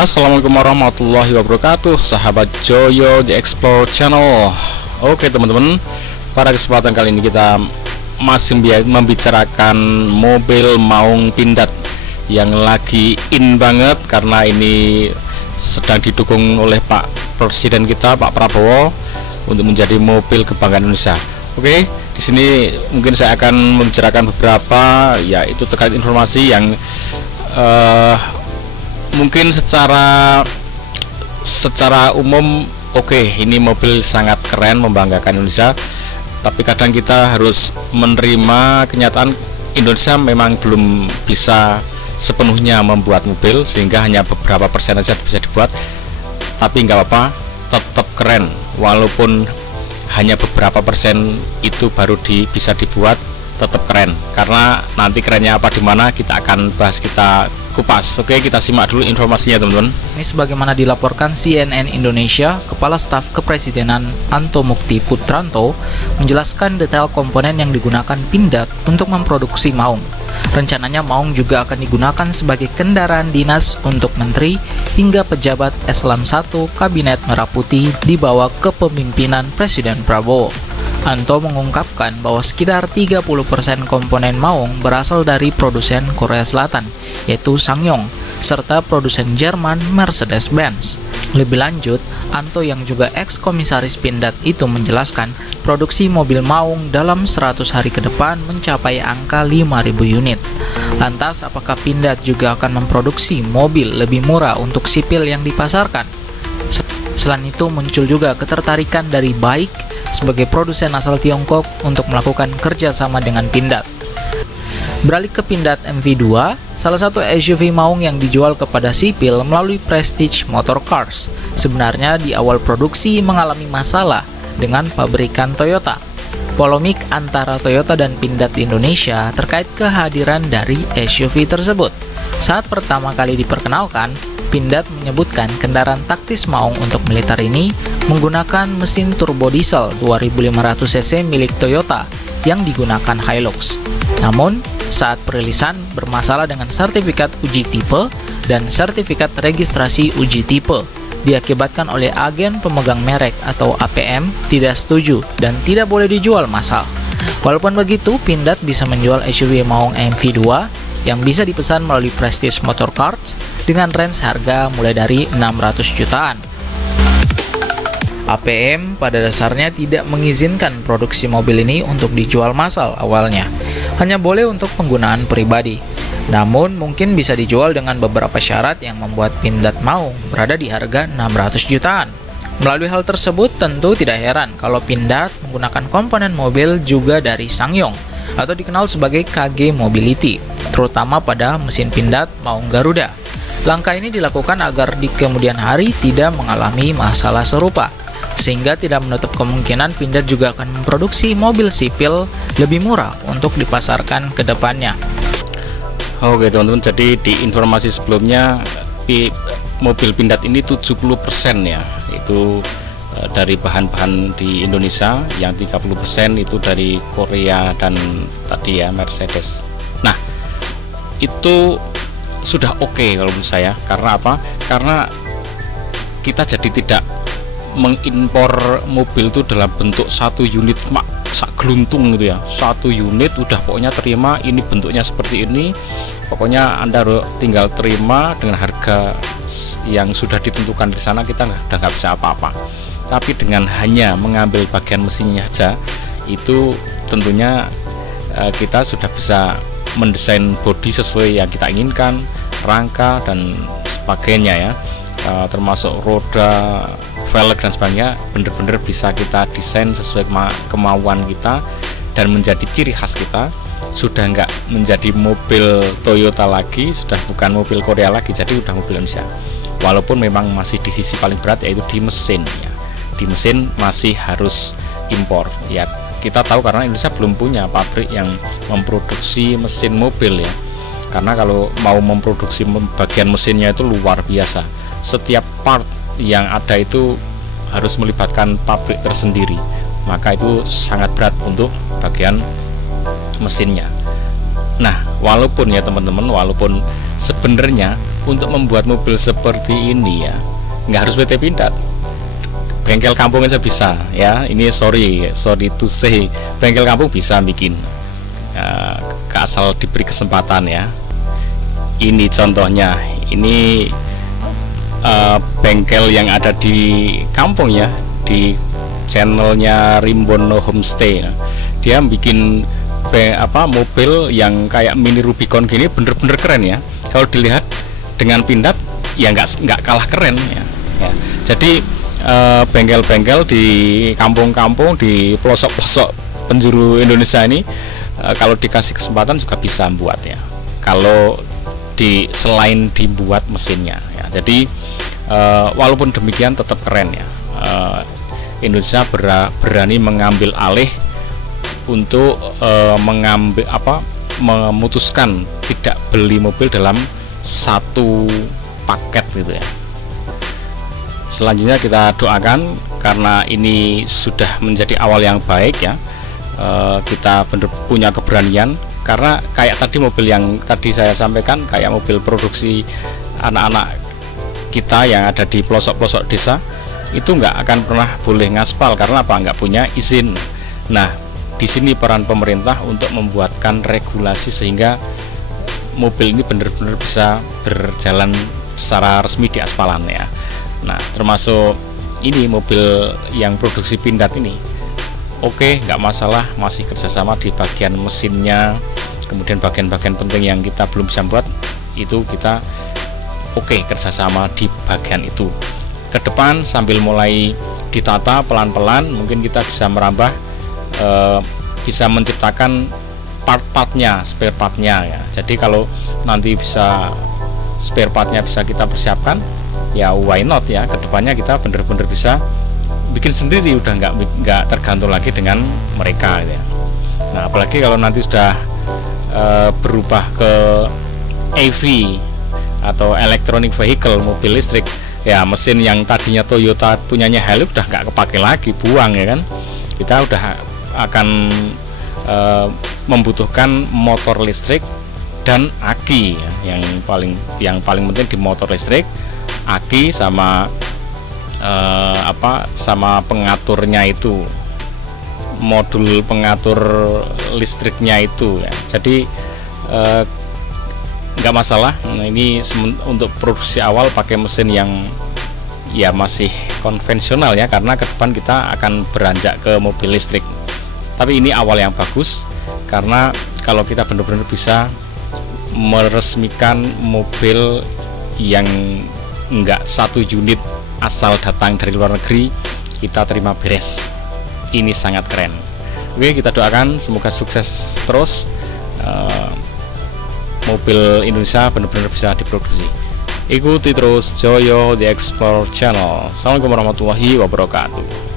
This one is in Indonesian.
Assalamualaikum warahmatullahi wabarakatuh, sahabat Joyo di Explore Channel. Oke teman-teman, pada kesempatan kali ini kita masih membicarakan mobil maung pindad yang lagi in banget, karena ini sedang didukung oleh Pak Presiden kita, Pak Prabowo, untuk menjadi mobil kebanggaan Indonesia. Oke, di sini mungkin saya akan membicarakan beberapa, yaitu terkait informasi yang mungkin secara umum ini mobil sangat keren, membanggakan Indonesia. Tapi kadang kita harus menerima kenyataan Indonesia memang belum bisa sepenuhnya membuat mobil, sehingga hanya beberapa persen saja bisa dibuat. Tapi nggak apa-apa, tetap keren walaupun hanya beberapa persen itu baru bisa dibuat, tetap keren. Karena nanti kerennya apa di mana kita akan bahas, kita kupas. Oke, kita simak dulu informasinya teman-teman. Ini sebagaimana dilaporkan CNN Indonesia, Kepala Staf Kepresidenan Anto Mukti Putranto menjelaskan detail komponen yang digunakan pindad untuk memproduksi maung. Rencananya maung juga akan digunakan sebagai kendaraan dinas untuk menteri hingga pejabat eselon 1 Kabinet Merah Putih di bawah kepemimpinan Presiden Prabowo. Anto mengungkapkan bahwa sekitar 30% komponen maung berasal dari produsen Korea Selatan, yaitu SsangYong, serta produsen Jerman Mercedes-Benz. Lebih lanjut, Anto yang juga eks-komisaris pindad itu menjelaskan produksi mobil maung dalam 100 hari ke depan mencapai angka 5.000 unit. Lantas, apakah pindad juga akan memproduksi mobil lebih murah untuk sipil yang dipasarkan? Selain itu, muncul juga ketertarikan dari BAIC sebagai produsen asal Tiongkok untuk melakukan kerjasama dengan pindad. Beralih ke pindad MV2, salah satu SUV maung yang dijual kepada sipil melalui Prestige Motor Cars, sebenarnya di awal produksi mengalami masalah dengan pabrikan Toyota. Polemik antara Toyota dan pindad di Indonesia terkait kehadiran dari SUV tersebut. Saat pertama kali diperkenalkan, pindad menyebutkan kendaraan taktis maung untuk militer ini menggunakan mesin turbo diesel 2500 cc milik Toyota yang digunakan Hilux. Namun, saat perilisan bermasalah dengan sertifikat uji tipe dan sertifikat registrasi uji tipe, diakibatkan oleh agen pemegang merek atau APM tidak setuju dan tidak boleh dijual massal. Walaupun begitu, pindad bisa menjual SUV maung MV2 yang bisa dipesan melalui Prestige Motor Cars dengan range harga mulai dari 600 jutaan. APM pada dasarnya tidak mengizinkan produksi mobil ini untuk dijual massal awalnya, hanya boleh untuk penggunaan pribadi. Namun mungkin bisa dijual dengan beberapa syarat yang membuat pindad maung berada di harga 600 jutaan. Melalui hal tersebut, tentu tidak heran kalau pindad menggunakan komponen mobil juga dari SsangYong atau dikenal sebagai KG Mobility, terutama pada mesin pindad maung Garuda. Langkah ini dilakukan agar di kemudian hari tidak mengalami masalah serupa, sehingga tidak menutup kemungkinan pindad juga akan memproduksi mobil sipil lebih murah untuk dipasarkan ke depannya. Oke teman-teman, jadi di informasi sebelumnya mobil pindad ini 70% ya, itu dari bahan-bahan di Indonesia, yang 30% itu dari Korea dan tadi ya Mercedes. Nah, itu sudah oke kalau menurut saya. Karena apa? Karena kita jadi tidak mengimpor mobil itu dalam bentuk satu unit sak geluntung gitu ya. Satu unit udah pokoknya terima ini bentuknya seperti ini. Pokoknya Anda tinggal terima dengan harga yang sudah ditentukan di sana, kita udah nggak bisa apa-apa. Tapi dengan hanya mengambil bagian mesinnya saja, itu tentunya kita sudah bisa mendesain bodi sesuai yang kita inginkan, rangka dan sebagainya ya, termasuk roda, velg dan sebagainya, bener-bener bisa kita desain sesuai kemauan kita dan menjadi ciri khas kita. Sudah nggak menjadi mobil Toyota lagi, sudah bukan mobil Korea lagi, jadi udah mobil Indonesia. Walaupun memang masih di sisi paling berat, yaitu di mesin ya. Di mesin masih harus impor ya. Kita tahu karena Indonesia belum punya pabrik yang memproduksi mesin mobil ya. Karena kalau mau memproduksi bagian mesinnya itu luar biasa. Setiap part yang ada itu harus melibatkan pabrik tersendiri. Maka itu sangat berat untuk bagian mesinnya. Nah, walaupun ya teman-teman, walaupun sebenarnya untuk membuat mobil seperti ini ya nggak harus PT Pindad, bengkel kampung aja bisa ya. Ini sorry to say, bengkel kampung bisa bikin asal diberi kesempatan ya. Ini contohnya, ini bengkel yang ada di kampung ya, di channelnya Rimbono Homestay. Dia bikin mobil yang kayak mini Rubicon gini, bener-bener keren ya. Kalau dilihat dengan Pindad ya nggak kalah keren ya. Jadi bengkel-bengkel di kampung-kampung, di pelosok-pelosok penjuru Indonesia ini kalau dikasih kesempatan juga bisa buat ya, kalau selain dibuat mesinnya ya. Jadi walaupun demikian tetap keren ya. Indonesia berani mengambil alih untuk memutuskan tidak beli mobil dalam satu paket gitu ya. Selanjutnya kita doakan, karena ini sudah menjadi awal yang baik ya. Kita benar punya keberanian, karena kayak tadi mobil yang tadi saya sampaikan, kayak mobil produksi anak-anak kita yang ada di pelosok-pelosok desa, itu nggak akan pernah boleh ngaspal karena apa? Nggak punya izin. Nah, di sini peran pemerintah untuk membuatkan regulasi sehingga mobil ini benar-benar bisa berjalan secara resmi di aspalan ya. Nah, termasuk ini mobil yang produksi Pindad ini, oke, nggak masalah, masih kerjasama di bagian mesinnya, kemudian bagian-bagian penting yang kita belum bisa buat itu kita kerjasama di bagian itu. Ke depan sambil mulai ditata pelan-pelan, mungkin kita bisa merambah, bisa menciptakan part-partnya, spare partnya ya. Jadi kalau nanti bisa spare partnya bisa kita persiapkan, ya why not ya, kedepannya kita bener-bener bisa bikin sendiri, udah nggak tergantung lagi dengan mereka ya. Nah, apalagi kalau nanti sudah berubah ke EV atau electronic vehicle, mobil listrik ya, mesin yang tadinya Toyota punyanya Hilux udah nggak kepake lagi, buang ya kan. Kita udah akan membutuhkan motor listrik dan aki ya. Yang paling penting di motor listrik, aki sama sama pengaturnya itu, modul pengatur listriknya itu ya. Jadi nggak masalah. Nah, ini untuk produksi awal pakai mesin yang ya masih konvensional ya, karena ke depan kita akan beranjak ke mobil listrik. Tapi ini awal yang bagus, karena kalau kita benar-benar bisa meresmikan mobil yang enggak satu unit asal datang dari luar negeri, kita terima beres. Ini sangat keren. Oke, kita doakan semoga sukses terus, mobil Indonesia benar-benar bisa diproduksi. Ikuti terus Joyo The Explorer Channel. Assalamualaikum warahmatullahi wabarakatuh.